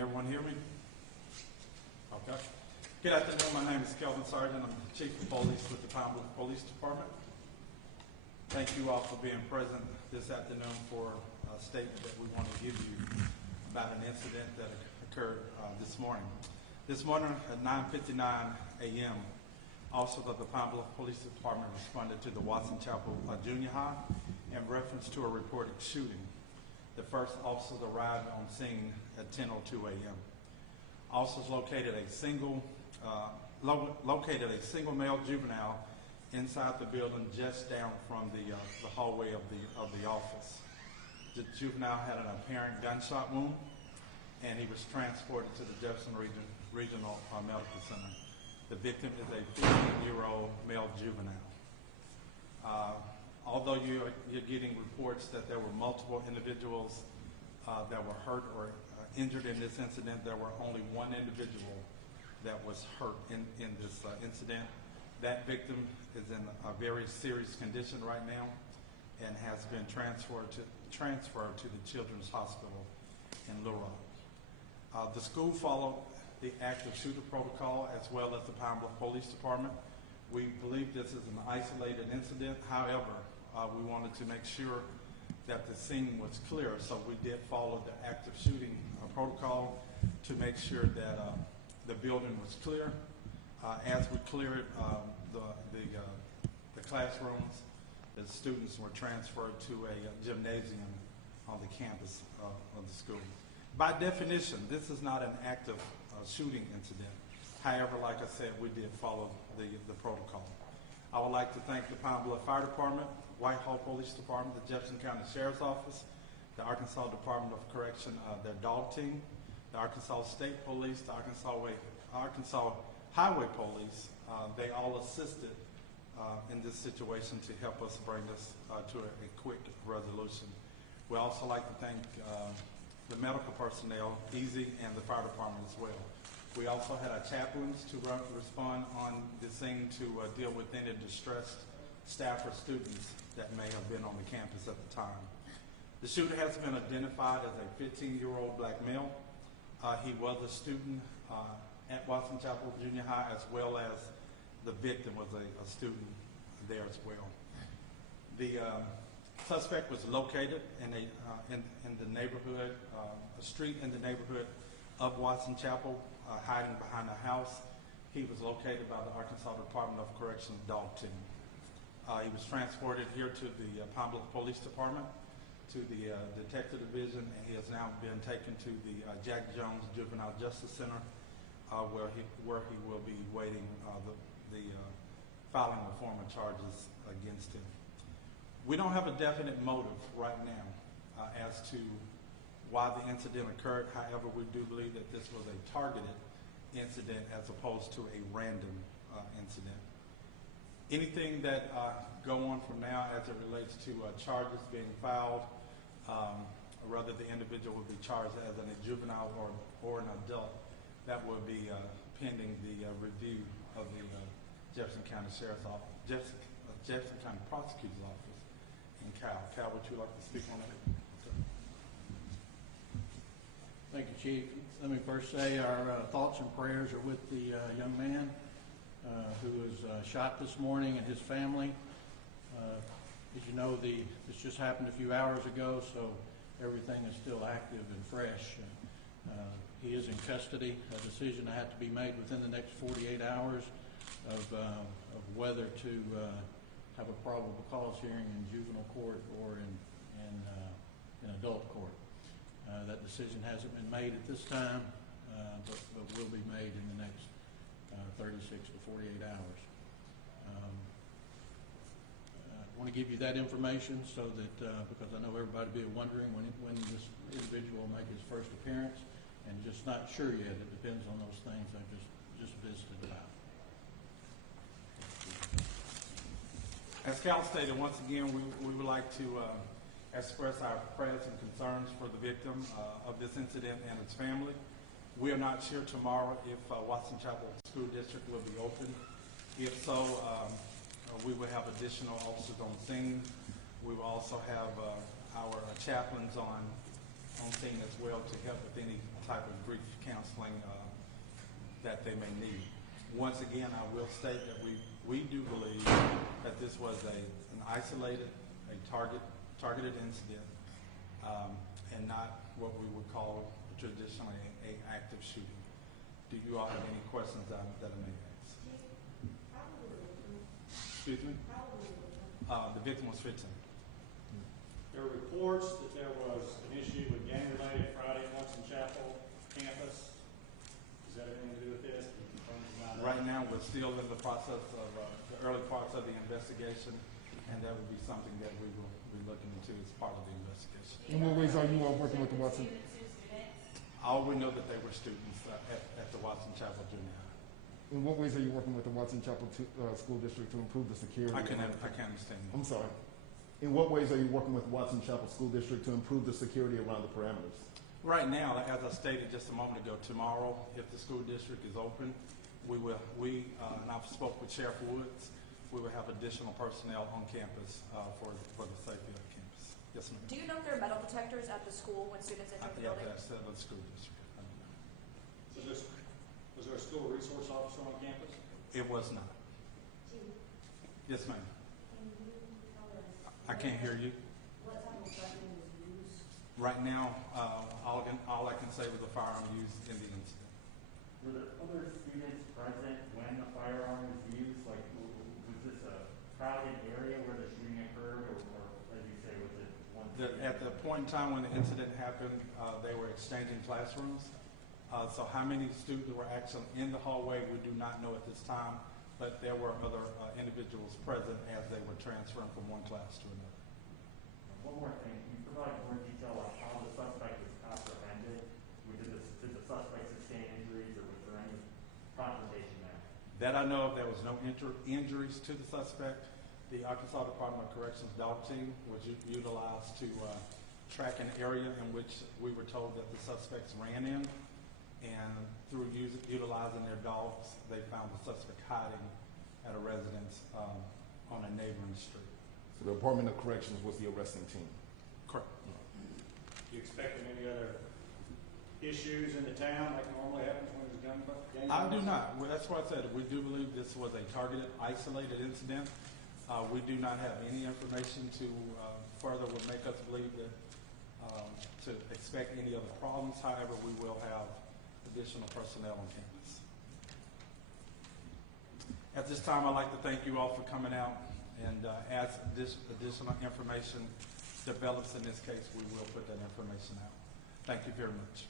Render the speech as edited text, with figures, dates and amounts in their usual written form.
everyone hear me? Okay. Good afternoon. My name is Kelvin Sargent. I'm the Chief of Police with the Bluff Police Department. Thank you all for being present this afternoon for a statement that we want to give you about an incident that occurred this morning. This morning at 9:59 a.m., officers of the Bluff Police Department responded to the Watson Chapel Junior High in reference to a reported shooting. The first officers arrived on scene at 10:02 a.m. Officers located a single male juvenile inside the building just down from the hallway of the office. The juvenile had an apparent gunshot wound, and he was transported to the Jefferson Regional Medical Center. The victim is a 15-year-old male juvenile. Although you're getting reports that there were multiple individuals that were hurt or injured in this incident, there were only one individual that was hurt in this incident. That victim is in a very serious condition right now and has been transferred to the Children's Hospital in Little Rock. The school followed the active shooter protocol as well as the Pine Bluff Police Department. We believe this is an isolated incident. However, we wanted to make sure that the scene was clear, so we did follow the active shooting protocol to make sure that the building was clear. As we cleared the classrooms, the students were transferred to a gymnasium on the campus of the school. By definition, this is not an active shooting incident. However, like I said, we did follow the protocol. I would like to thank the Pine Bluff Fire Department, Whitehall Police Department, the Jefferson County Sheriff's Office, the Arkansas Department of Correction, their dog team, the Arkansas State Police, the Arkansas Highway Police. They all assisted in this situation to help us bring this to a quick resolution. We also like to thank the medical personnel, EASY, and the fire department as well. We also had our chaplains to respond on the scene to deal with any distressed staff or students that may have been on the campus at the time. The shooter has been identified as a 15-year-old black male. He was a student at Watson Chapel Junior High, as well as the victim was a student there as well. The suspect was located in the neighborhood, a street in the neighborhood of Watson Chapel, hiding behind a house. He was located by the Arkansas Department of Corrections dog team. He was transported here to the Pine Bluff Police Department, to the Detective Division, and he has now been taken to the Jack Jones Juvenile Justice Center, where he will be waiting the filing of formal charges against him. We don't have a definite motive right now as to why the incident occurred. However, we do believe that this was a targeted incident as opposed to a random incident. Anything that go on from now as it relates to charges being filed, rather the individual will be charged as a juvenile or an adult. That will be pending the review of the Jefferson County Sheriff's Office, Jefferson County Prosecutor's Office in Cal. Cal, would you like to speak on that? Thank you, Chief. Let me first say our thoughts and prayers are with the young man who was shot this morning and his family. As you know, this just happened a few hours ago, so everything is still active and fresh. He is in custody. A decision had to be made within the next 48 hours of whether to have a probable cause hearing in juvenile court or in adult court. That decision hasn't been made at this time, but will be made in the next 36 to 48 hours. I want to give you that information so that, because I know everybody will be wondering when this individual will make his first appearance, and just not sure yet. It depends on those things I just visited about. As Cal stated, once again, we would like to express our prayers and concerns for the victim of this incident and its family. We are not sure tomorrow if Watson Chapel School District will be open. If so, we will have additional officers on scene. We will also have our chaplains on on scene as well to help with any type of grief counseling that they may need. Once again, I will state that we do believe that this was an isolated, targeted incident, and not what we would call traditionally an active shooting. Do you all have any questions that I may ask? Excuse me? The victim was 15. There were reports that there was an issue with gang-related Friday at Watson Chapel campus. Does that have anything to do with this? Can you confirm or deny that? Right now, we're still in the process of the early parts of the investigation, and that would be something that we will be looking into as part of the investigation. In what ways are you all working with the Watson? All we know that they were students at the Watson Chapel Junior High. In what ways are you working with the Watson Chapel School District to improve the security? I can't understand you. I'm sorry. In what ways are you working with the Watson Chapel School District to improve the security around the parameters? Right now, as I stated just a moment ago, tomorrow, if the school district is open, and I've spoke with Sheriff Woods, we will have additional personnel on campus for the safety of the campus. Yes, ma'am. Do you know if there are metal detectors at the school when students enter the Yeah, building? that's the school district. I don't know. Was there a school resource officer on campus? It was not. Yes, ma'am. I can't hear you. What type of weapon was used? Right now, all I can say was a firearm used in the incident. Were there other students present when the firearm was used? Like, was this a crowded area where the shooting occurred, or as you say, was it one student? At the point in time when the incident happened, they were exchanging classrooms. So how many students were actually in the hallway, we do not know at this time, but there were other individuals present as they were transferring from one class to another. One more thing, can you provide more detail on how the suspect was apprehended? Did the suspect sustain injuries, or was there any confrontation there? That I know of, there was no injuries to the suspect. The Arkansas Department of Corrections dog team was utilized to track an area in which we were told that the suspects ran in, and through utilizing their dogs, they found the suspect hiding at a residence on a neighboring street. So the Department of Corrections was the arresting team. Correct. Do you expect any other issues in the town like normally happens when there's gun gang? I do not. Well, that's why I said we do believe this was a targeted, isolated incident. We do not have any information to further would make us believe that to expect any other problems. However, we will have additional personnel on campus. At this time, I'd like to thank you all for coming out, and as additional information develops in this case, we will put that information out. Thank you very much.